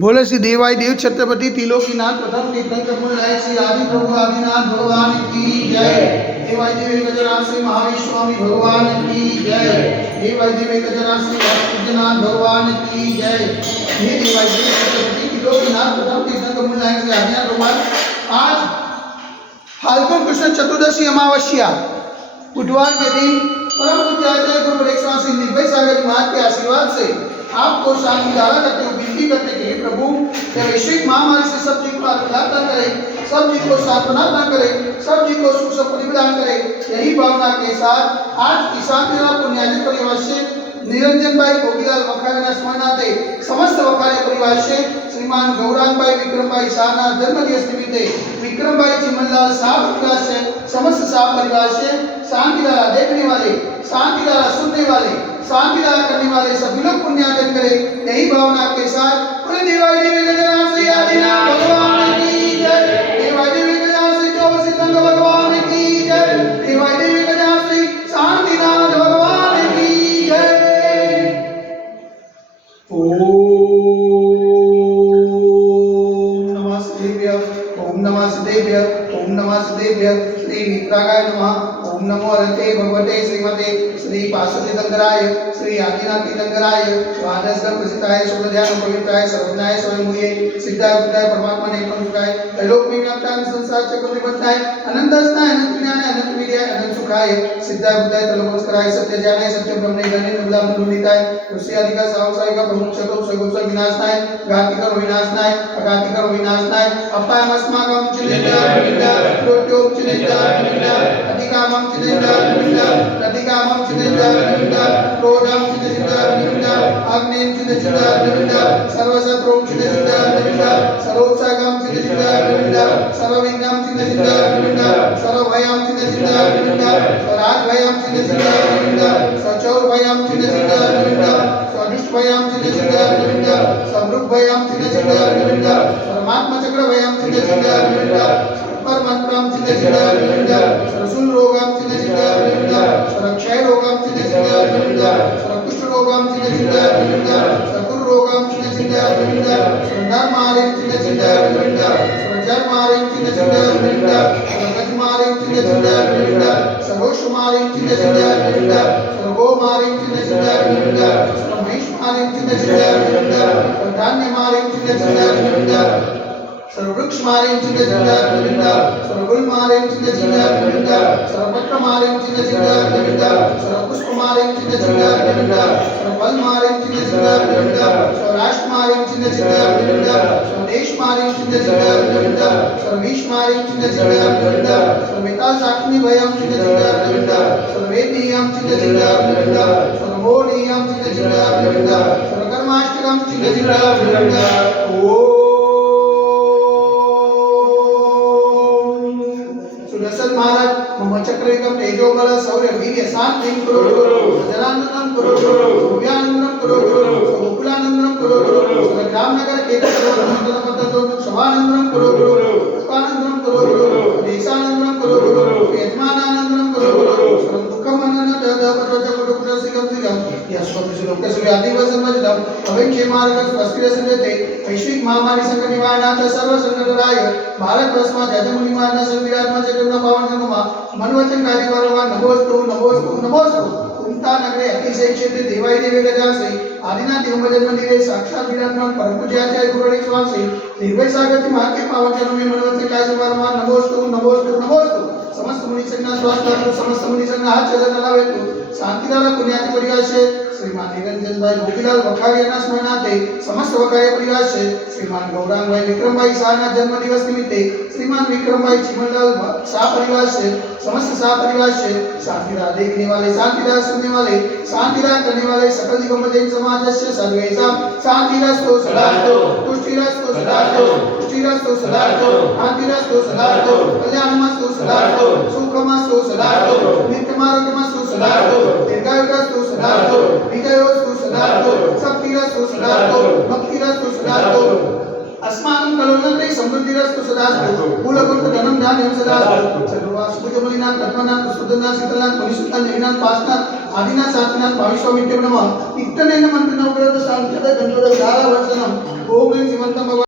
बोले श्री देवाई देव छत्रपति त्रिलोकीनाथ प्रथम तीर्थंकर मुनिराय श्री आदि प्रभु आदिनाथ भगवान की जय। देवाई देव गजराज श्री महावीर स्वामी भगवान की जय। देवाई देव गजराज श्री भक्तनाथ भगवान की जय। हे देवाई देव छत्रपति त्रिलोकीनाथ प्रथम तीर्थंकर मुनिराय श्री आदिनाथ भगवान, आज फाल्गुन कृष्ण चतुर्दशी अमावस्या बुधवार के दिन परम पूज्य आचार्य गुरु परीक्षा श्री निर्भय सागर महाराज के आशीर्वाद से आपको शांति धारा करते हुए विनती करते कि प्रभु ये वैश्विक महामारी से सब जी को आत्मदान करे, सब जी को सांत्वना दान करे, सब जी को सुख समृद्धि प्रदान करे। यही भावना के साथ आज किसान मेला पुण्याजी परिवार से निरंजन भाई गोपीलाल वखारिया स्मरणार्थे समस्त वखारिया परिवार से श्रीमान गौरांग भाई विक्रम भाई शाह ना जन्मदिवस निमित्ते विक्रम भाई चिमनलाल शाह परिवार से समस्त शाह परिवार से शांति धारा देखने वाले, शांति धारा सुनने वाले, शांति धारा करने वाले सभी लोग पुण्यार्जन करें। यही भावना के साथ बोले देवाई देवी गजराज श्री आदिनाथ भगवान की जय। देवाई देवी गजराज श्री चौबे सिद्धंकर भगवान की जय। देवाई देवी गजराज श्री शांतिनाथ भगवान की जय। ओम नमः सिद्धेभ्य, ओम नमः सिद्धेभ्य। श्री मित्रागाय नमः। ओम नमो अरहते भगवते श्रीमते श्री पार्वती दंगराय श्री आदिनाथ तीर्थंकराय स्वादस्कर प्रसिद्धाय सुखध्यान पवित्राय सर्वज्ञाय स्वयंभूये सिद्धाय बुद्धाय परमात्मा ने पंचकाय त्रैलोक में व्याप्तान संसार चक्र में बद्धाय अनंत अस्ताय अनंत ज्ञानाय अनंत विद्याय अनंत सुखाय सिद्धाय बुद्धाय त्रैलोकस्कराय सत्य ज्ञानाय सत्य ब्रह्मणे ज्ञाने निर्मला निर्मलिताय ऋषि आदिका सावसायिका प्रमुख चतुर सगुप्त विनाशनाय घातिकर विनाशनाय अघातिकर विनाशनाय अपायमस्माकं चिन्ता प्रोट्यो चिन्ता अधिकामं चिन्ता अधिकामं चिन्ता क्रोधं चिन्ता अग्निं चिन्ता सर्वशत्रुं चिन्ता सर्वोत्साहं चिन्ता सर्वविघ्नं चिन्ता सर्वभयं चिन्ता स्वराजभयं चिन्ता सचौरभयं चिन्ता स्वदुष्टभयं चिन्ता समृद्धभयं चिन्ता परमात्मचक्रभयं चिन्ता परमंत्रं चिन्ता सरसुल रोगं चिन्ता सरक्षय रोगं चिन्ता सरकुष्ठ रोगं चिन्ता सकुर रोगं चिन्ता सरधर्मारिं चिन्ता सरजर्मारिं चिन्ता सरगजमारिं चिन्ता सरोषमारिं चिन्ता सरगोमारिं चिन्ता सरमहिषमारिं चिन्ता सरधान्यमारिं चिन्ता सर्ववृक्ष मारें चिन्ता सर्वगुल मारें चिन्ता सर्वपत्र मारें चिन्ता सर्वपुष्प मारें चिन्ता सर्वफल मारें चिन्ता स्वराष्ट्र मारें चिन्ता स्वदेश मारें चिन्ता सर्वेश मारें चिन्ता सर्वेता साक्षी भयं चिन्ता सर्वेदीयं चिन्ता सर्वोदीयं चिन्ता सर्वकर्माष्टकं चिन्ता। सुदर्शन महाराज मम चक्रयुगम तेजोबल शौर्य वीर्य शांति करो सजनानंदम करो भव्यानंदम करो गोकुलानंदम करो ग्रामनगर केतन करो नंदनपत शवानंदम करो पुष्पानंदम करो देशानंदम करो यजमानानंदम करो दुःखमनन ददपचोच कुटुकुटसिकम सिकम यस्वति लोकस्य व्याधिवसन्वजदम अवेक्षे मार्ग स्पष्टिरसंजते वैश्विक महामारी संकट निवारणार्थ सर्व संकटराय भारत वर्षमा जयमुनि निवारण संविरात्मा जगन्ना पावन जन्मा मनवचन कार्यवारवा नमोस्तु नमोस्तु नमोस्तु। कुंता नगरे अतिशय क्षेत्र देवाई देवी गजासे आदिनाथ देव भजन मंदिरे साक्षात विराजमान परम पूज्य आचार्य गुरु स्वामी निर्भय सागर जी महाके पावन जन्म में मनवचन कार्यवारवा नमोस्तु नमोस्तु नमोस्तु। समस्त मुनि संघ स्वास्थ्य समस्त मुनि संघ हाथ चलन लावेतु शांतिदारा पुण्याति परिवार से श्रीमान निरंजन भाई गोपीलाल वखारिया स्मरणार्थे समस्त वखारिया परिवार से श्रीमान गौरांग भाई विक्रम भाई शाह ना जन्म दिवस निमित्ते श्रीमान विक्रम भाई चिमनलाल शाह परिवार से समस्त शाह परिवार से शांतिदार देखने वाले, शांतिदार सुनने वाले, शांतिदार करने वाले सकल दिगंबर समाज से सर्वेषां शांतिरस्तु सदास्तु पुष्टिरस्तु सदास्तु पुष्टिरस्तु सदास्तु शांतिरस्तु सदास्तु कल्याणमस्तु सदास्तु सुखमस्तु सदास्तु नित्यमारोग्यमस्तु सदास्तु दीर्घायुरस्तु सदास्तु विजयोस्तु सदास्तु शक्तिरस्तु सदास्तु भक्तिरस्तु सदास्तु अस्माकं कलोनग्रे समृद्धिरस्तु सदास्तु मूलकुंत धनं धान्यं सदास्तु सर्वासु भुजबलिनाथ पद्मनाथ सुदनाथ शीतलनाथ परिशुद्धनाथ निविनाथ पासनाथ आदिनाथ सातनाथ भाविष्व विद्यम नमः इत्तनेन मंत्रन उपरत शांतिद गंधोद धारा वर्षणम ओम बुद्धिमन्तं भव